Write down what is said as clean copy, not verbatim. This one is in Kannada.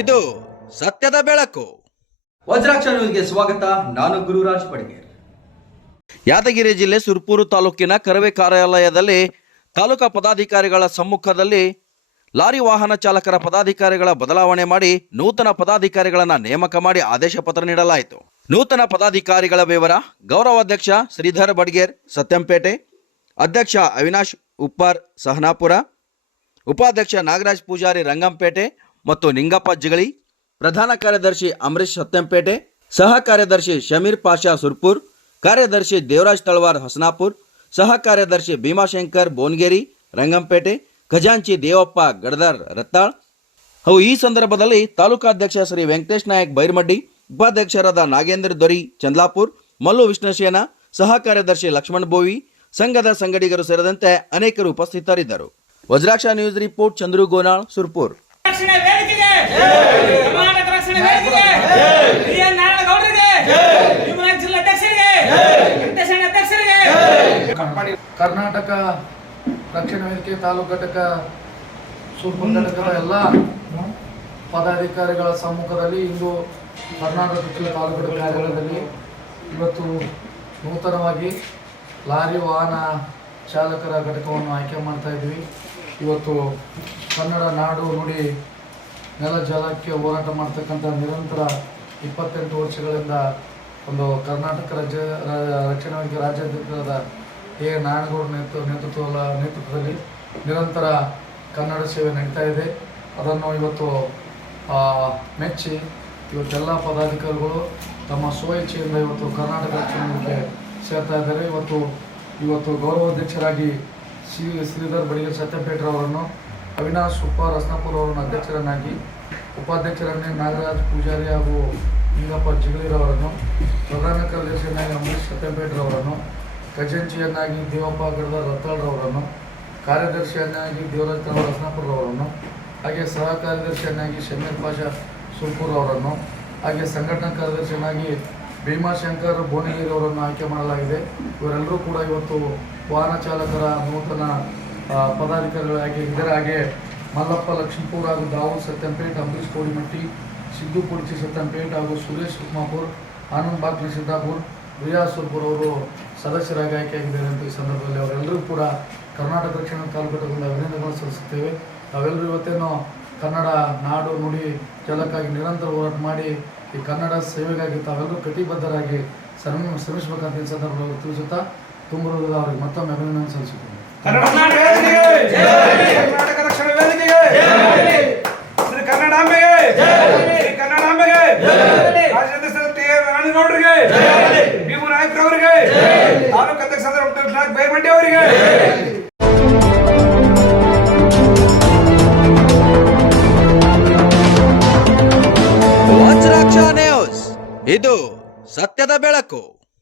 ಇದು ಸತ್ಯದ ಬೆಳಕು. ವಜ್ರಾಕ್ಷ ನ್ಯೂಸ್ಗೆ ಸ್ವಾಗತ. ನಾನು ಗುರುರಾಜ್ ಪಡಿಗೇರ್. ಯಾದಗಿರಿ ಜಿಲ್ಲೆ ಸುರಪುರ ತಾಲೂಕಿನ ಕರವೇ ಕಾರ್ಯಾಲಯದಲ್ಲಿ ತಾಲೂಕಾ ಪದಾಧಿಕಾರಿಗಳ ಸಮ್ಮುಖದಲ್ಲಿ ಲಾರಿ ವಾಹನ ಚಾಲಕರ ಪದಾಧಿಕಾರಿಗಳ ಬದಲಾವಣೆ ಮಾಡಿ ನೂತನ ಪದಾಧಿಕಾರಿಗಳನ್ನು ನೇಮಕ ಮಾಡಿ ಆದೇಶ ಪತ್ರ ನೀಡಲಾಯಿತು. ನೂತನ ಪದಾಧಿಕಾರಿಗಳ ವಿವರ: ಗೌರವಾಧ್ಯಕ್ಷ ಶ್ರೀಧರ್ ಬಡ್ಗೇರ್ ಸತ್ಯಂಪೇಟೆ, ಅಧ್ಯಕ್ಷ ಅವಿನಾಶ್ ಉಪ್ಪಾರ್ ಸಹನಾಪುರ, ಉಪಾಧ್ಯಕ್ಷ ನಾಗರಾಜ್ ಪೂಜಾರಿ ರಂಗಂಪೇಟೆ ಮತ್ತು ನಿಂಗಪ್ಪ ಜಿಗಳಿ, ಪ್ರಧಾನ ಕಾರ್ಯದರ್ಶಿ ಅಮರೀಶ್ ಸತ್ಯಂಪೇಟೆ, ಸಹ ಕಾರ್ಯದರ್ಶಿ ಶಮೀರ್ ಪಾಷಾ ಸುರ್ಪುರ್, ಕಾರ್ಯದರ್ಶಿ ದೇವರಾಜ್ ತಳವಾರ್ ಹಸನಾಪುರ್, ಸಹ ಕಾರ್ಯದರ್ಶಿ ಭೀಮಾಶಂಕರ್ ಬೋನ್ಗೇರಿ ರಂಗಂಪೇಟೆ, ಖಜಾಂಚಿ ದೇವಪ್ಪ ಗಡದಾರ್ ರತ್ತಾಳ್. ಈ ಸಂದರ್ಭದಲ್ಲಿ ತಾಲೂಕಾಧ್ಯಕ್ಷ ಶ್ರೀ ವೆಂಕಟೇಶ್ ನಾಯಕ್ ಬೈರ್ಮಡ್ಡಿ, ಉಪಾಧ್ಯಕ್ಷರಾದ ನಾಗೇಂದ್ರ ದೊರಿ ಚಂದ್ಲಾಪುರ್, ಮಲ್ಲು ವಿಷ್ಣುಸೇನ, ಸಹ ಕಾರ್ಯದರ್ಶಿ ಲಕ್ಷ್ಮಣ್ ಬೋವಿ, ಸಂಘದ ಸಂಗಡಿಗರು ಸೇರಿದಂತೆ ಅನೇಕರು ಉಪಸ್ಥಿತರಿದ್ದರು. Vajraksha news report, Chandru Gonal, Surpur. ಕರ್ನಾಟಕ ರಕ್ಷಣಾ ವೇದಿಕೆ ತಾಲೂಕು ಘಟಕ ಸುರ್ಪುರ ಘಟಕದ ಎಲ್ಲ ಪದಾಧಿಕಾರಿಗಳ ಸಮ್ಮುಖದಲ್ಲಿ ಇಂದು ಕರ್ನಾಟಕ ತಾಲೂಕು ಘಟಕ ಕಾರ್ಯಾಲಯದಲ್ಲಿ ಇವತ್ತು ನೂತನವಾಗಿ ಲಾರಿ ವಾಹನ ಚಾಲಕರ ಘಟಕವನ್ನು ಆಯ್ಕೆ ಮಾಡ್ತಾ ಇದ್ವಿ. ಇವತ್ತು ಕನ್ನಡ ನಾಡು ನುಡಿ ನೆಲ ಜಲಕ್ಕೆ ಹೋರಾಟ ಮಾಡ್ತಕ್ಕಂಥ ನಿರಂತರ 28 ವರ್ಷಗಳಿಂದ ಒಂದು ಕರ್ನಾಟಕ ರಕ್ಷಣಾ ವೇದಿಕೆ ರಾಜ್ಯಾಧ್ಯಕ್ಷರಾದ ಎ ನಾರಾಯಣಗೌಡ ನೇತೃತ್ವದಲ್ಲಿ ನಿರಂತರ ಕನ್ನಡ ಸೇವೆ ನಡೀತಾ ಇದೆ. ಅದನ್ನು ಇವತ್ತು ಮೆಚ್ಚಿ ಇವತ್ತೆಲ್ಲ ಪದಾಧಿಕಾರಿಗಳು ತಮ್ಮ ಸ್ವಇಚ್ಛೆಯಿಂದ ಇವತ್ತು ಕರ್ನಾಟಕ ರಕ್ಷಣಾ ವೇದಿಕೆ ಸೇರ್ತಾ ಇದ್ದಾರೆ. ಇವತ್ತು ಗೌರವಾಧ್ಯಕ್ಷರಾಗಿ ಶ್ರೀಧರ್ ಬಡಿಗೇರ್ ಸತ್ಯಪೇಟರವರನ್ನು, ಅವಿನಾಶ್ ಉಪ್ಪಾರ್ ಹಸನಾಪುರ ಅವರನ್ನು ಅಧ್ಯಕ್ಷರನ್ನಾಗಿ, ಉಪಾಧ್ಯಕ್ಷರನ್ನೇ ನಾಗರಾಜ್ ಪೂಜಾರಿ ಹಾಗೂ ನಿಂಗಪ್ಪ ಜಿಗಳಿರವರನ್ನು, ಪ್ರಧಾನ ಕಾರ್ಯದರ್ಶಿಯನ್ನಾಗಿ ಅಮರೀಶ್ ಸತ್ಯಪೇಟರವರನ್ನು, ಖಜಾಂಚಿಯನ್ನಾಗಿ ದೇವಪ್ಪ ಗಡದಾರ್ ರತ್ತಾಳ್ರವರನ್ನು, ಕಾರ್ಯದರ್ಶಿಯನ್ನಾಗಿ ದೇವರಾಜ್ ತಳವಾರ್ ಹಸನಾಪುರವರನ್ನು, ಹಾಗೆ ಸಹ ಕಾರ್ಯದರ್ಶಿಯನ್ನಾಗಿ ಶಮೀರ್ ಪಾಷಾ ಸುರ್ಪುರ್ ಅವರನ್ನು, ಹಾಗೆ ಸಂಘಟನಾ ಕಾರ್ಯದರ್ಶಿಯನ್ನಾಗಿ ಭೀಮಾಶಂಕರ್ ಬೋನಗೇರಿ ಅವರನ್ನು ಆಯ್ಕೆ ಮಾಡಲಾಗಿದೆ. ಇವರೆಲ್ಲರೂ ಕೂಡ ಇವತ್ತು ವಾಹನ ಚಾಲಕರ ನೂತನ ಪದಾಧಿಕಾರಿಗಳಾಗಿ ಇದರ ಹಾಗೆ ಮಲ್ಲಪ್ಪ ಲಕ್ಷ್ಮೀಪುರ್ ಹಾಗೂ ದಾವೂದ್ ಸತ್ಯಂಪೇಟ್, ಅಂಬರೀಶ್ ಕೋಡಿಮಟ್ಟಿ, ಸಿದ್ದು ಪುಡ್ಚಿ ಸತ್ಯಂಪೇಟ್ ಹಾಗೂ ಸುರೇಶ್ ಉಸ್ಮಾಪುರ್, ಆನಂದ್ ಬಾಕ್ಲಿ ಸಿದ್ದಾಪುರ್, ರಿಯಾಜ್ ಸುರ್ಪುರ್ ಅವರು ಸದಸ್ಯರಾಗಿ ಆಯ್ಕೆಯಾಗಿದ್ದಾರೆ ಅಂತ ಈ ಸಂದರ್ಭದಲ್ಲಿ ಅವರೆಲ್ಲರೂ ಕೂಡ ಕರ್ನಾಟಕ ರಕ್ಷಣಾ ತಾಲೂಕು ಘಟಕದಿಂದ ಅಭಿನಂದನೆಗಳನ್ನು ಸಲ್ಲಿಸುತ್ತೇವೆ. ನಾವೆಲ್ಲರೂ ಇವತ್ತೇನೋ ಕನ್ನಡ ನಾಡು ನುಡಿ ಜಲಕ್ಕಾಗಿ ನಿರಂತರ ಹೋರಾಟ ಮಾಡಿ ಈ ಕನ್ನಡ ಸೇವೆಗಾಗಿ ತಾವೆಲ್ಲರೂ ಕಟಿಬದ್ಧರಾಗಿ ಶ್ರಮಿಸಬೇಕಂತ ಈ ಸಂದರ್ಭದಲ್ಲಿ ತಿಳಿಸುತ್ತಾ ತುಂಬುವುದರಿಂದ ಅವರಿಗೆ ಮತ್ತೊಮ್ಮೆ ಅಭಿನಂದನೆ ಸಲ್ಲಿಸುತ್ತೇನೆ. ವಜ್ರಾಕ್ಷ ನ್ಯೂಸ್, ಇದು ಸತ್ಯದ ಬೆಳಕು.